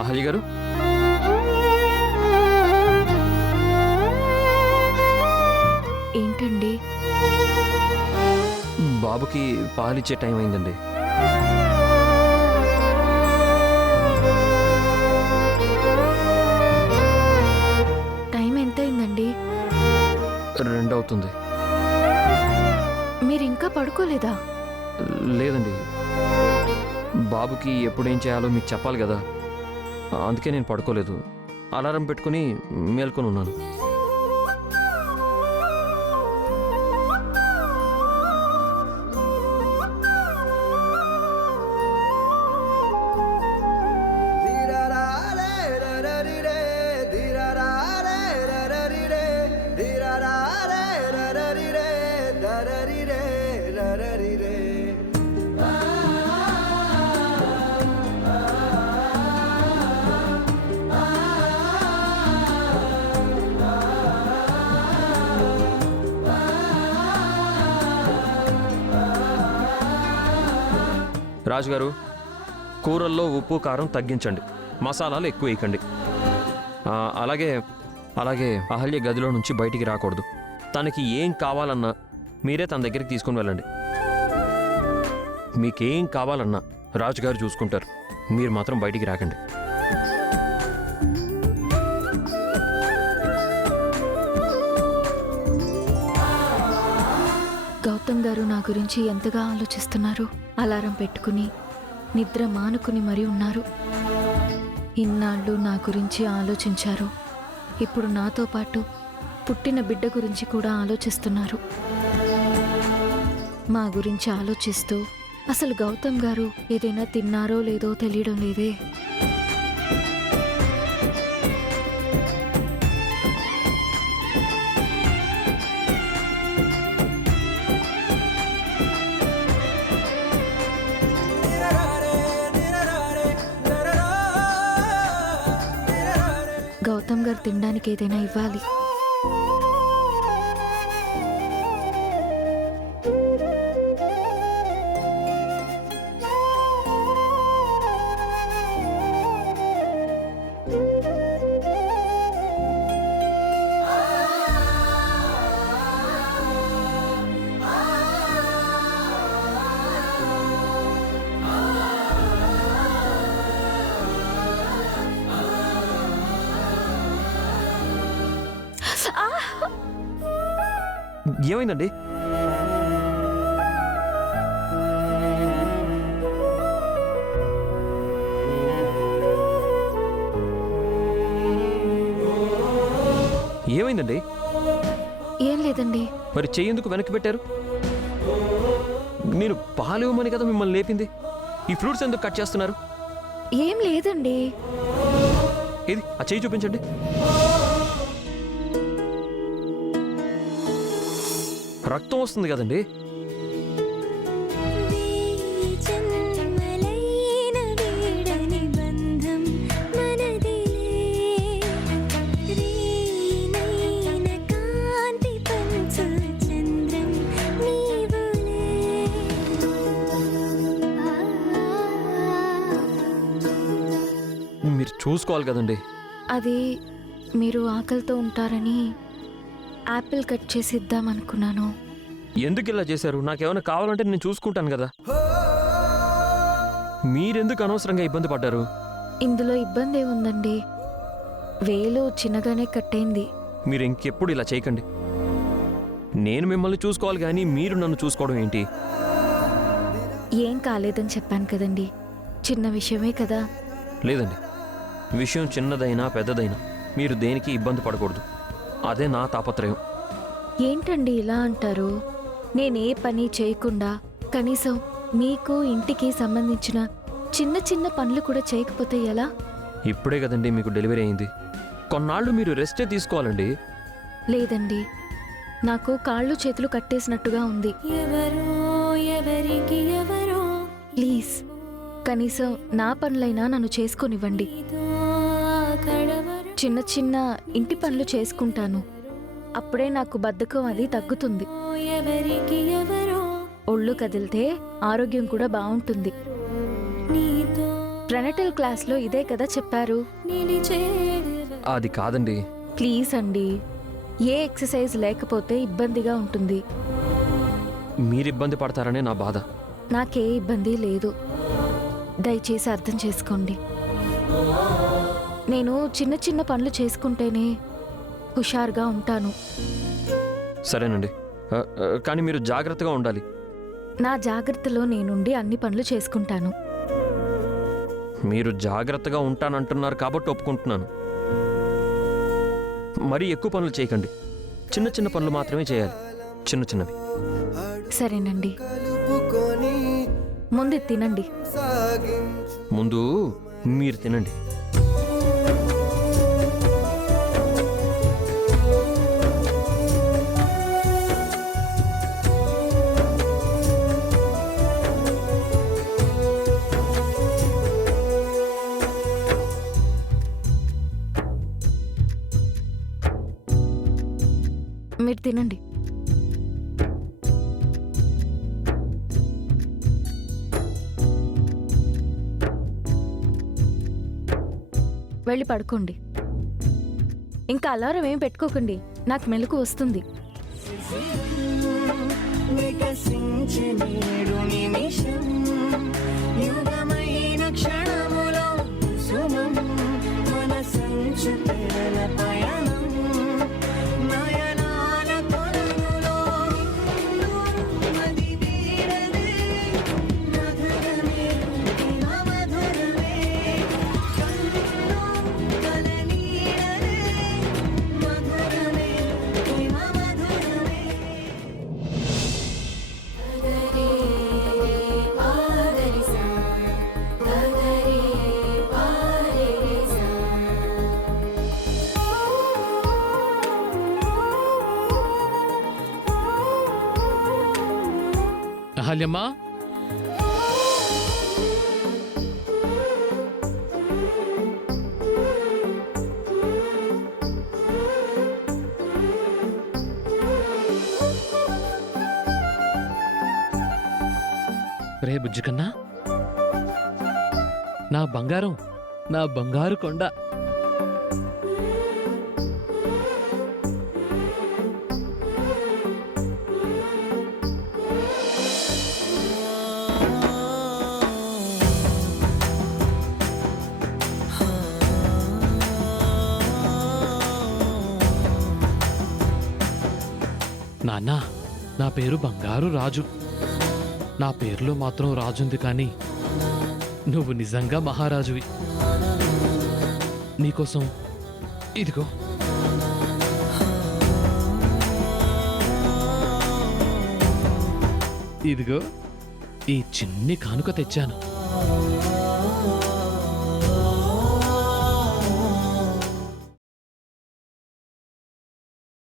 అహల్య గారు, ఏంటండి? బాబుకి పాలిచ్చే టైం అయిందండి. టైం ఎంత అయిందండి? 2 అవుతుంది. మీరింకా పడుకోలేదా? లేదండి, బాబుకి ఎప్పుడేం చేయాలో మీకు చెప్పాలి కదా, అందుకే నేను పడుకోలేదు. అలారం పెట్టుకుని మేల్కొని ఉన్నాను. రాజుగారు, కూరల్లో ఉప్పు కారం తగ్గించండి, మసాలాలు ఎక్కువ వేయకండి. అలాగే అలాగే అహల్య గదిలో నుంచి బయటికి రాకూడదు. తనకి ఏం కావాలన్నా మీరే తన దగ్గరికి తీసుకుని వెళ్ళండి. మీకేం కావాలన్నా రాజుగారు చూసుకుంటారు, మీరు మాత్రం బయటికి రాకండి. గౌతమ్ గారు నా గురించి ఎంతగా ఆలోచిస్తున్నారు. అలారం పెట్టుకుని నిద్ర మానుకుని మరీ ఉన్నారు. ఇన్నాళ్ళు నా గురించి ఆలోచించారు. ఇప్పుడు నాతో పాటు పుట్టిన బిడ్డ గురించి కూడా ఆలోచిస్తున్నారు. మా గురించి ఆలోచిస్తూ అసలు గౌతమ్ గారు ఏదైనా తిన్నారో లేదో తెలియడం లేదే. గౌతమ్ గారు తినడానికి ఏదైనా ఇవ్వాలి. ఏమైందండి? ఏమైందండి? ఏం లేదండి. మరి చెయ్యేందుకు వెనక్కి పెట్టారు? నేను పాలు ఇవ్వమని కదా మిమ్మల్ని లేపింది. ఈ ఫ్రూట్స్ ఎందుకు కట్ చేస్తున్నారు? ఏం లేదండి. ఏది ఆ చెయ్యి చూపించండి. రక్తం వస్తుంది కదండి. మీరు చూసుకోవాలి కదండి. అది మీరు ఆకలితో ఉంటారని యాపిల్ కట్ చేసి ఇద్దామనుకున్నాను. ఎందుకు ఇలా చేశారు? నాకేమైనా కావాలంటే నేను చూసుకుంటాను కదా. మీరెందుకు అనవసరంగా ఇబ్బంది పడ్డారు? ఇందులో ఇబ్బంది ఏముందండి? వేలు చిన్నగానే కట్టయింది. మీరు ఇంకెప్పుడు ఇలా చేయకండి. నేను మిమ్మల్ని చూసుకోవాలి కానీ మీరు నన్ను చూసుకోవడం ఏంటి? ఏం కాలేదని చెప్పాను కదండి, చిన్న విషయమే కదా. లేదండి, విషయం చిన్నదైనా పెద్దదైనా మీరు దేనికి ఇబ్బంది పడకూడదు. అదే నా తాపత్రయం. ఏంటండి ఇలా అంటారు? నేనే పని చేయకుండా కనీసం మీకు ఇంటికి సంబంధించిన చిన్న చిన్న పనులు కూడా చేయకపోతే ఎలా? ఇప్పుడే కదండి మీకు డెలివరీ అయింది. కొన్నాళ్ళు మీరు రెస్టే తీసుకోవాలండి. లేదండి, నాకు కాళ్ళు చేతులు కట్టేసినట్టుగా ఉంది. ప్లీజ్ కనీసం నా పనులైనా నన్ను చేసుకొనివ్వండి. చిన్న చిన్న ఇంటి పనులు చేసుకుంటాను. అప్పుడే నాకు బద్ధకం అది తగ్గుతుంది. ఒళ్ళు కదిలితే ఆరోగ్యం కూడా బాగుంటుంది. ప్రెనటల్ క్లాస్లో ఇదే కదా చెప్పారు. అది కాదండి. ప్లీజ్ అండి, ఏ ఎక్సర్సైజ్ లేకపోతే ఇబ్బందిగా ఉంటుంది. మీరు ఇబ్బంది పడతారనే నా బాధ. నాకే ఇబ్బంది లేదు, దయచేసి అర్థం చేసుకోండి. నేను చిన్న చిన్న పనులు చేసుకుంటేనే హుషారుగా ఉంటాను. సరేనండి, కానీ మీరు జాగ్రత్తగా ఉండాలి. నా జాగ్రత్తలో నేనుండి అన్ని పనులు చేసుకుంటాను. మీరు జాగ్రత్తగా ఉంటానంటున్నారు కాబట్టి ఒప్పుకుంటున్నాను. మరీ ఎక్కువ పనులు చేయకండి, చిన్న చిన్న పనులు మాత్రమే చేయాలి, చిన్న చిన్నవి. సరేనండి, ముందు తినండి. ముందు మీరు తినండి. మీరు తినండి. వెళ్ళి పడుకోండి. ఇంకా అలారం ఏం పెట్టుకోకండి, నాకు మెలకు వస్తుంది. అహల్యమ్మా, రే బుజ్జికన్నా, నా బంగారం, నా బంగారు కొండ. నాన్నా, నా పేరు బంగారు రాజు. నా పేరులో మాత్రం రాజుంది, కానీ నువ్వు నిజంగా మహారాజువి. నీకోసం ఇదిగో. ఇదిగో ఈ చిన్ని కానుక తెచ్చాను.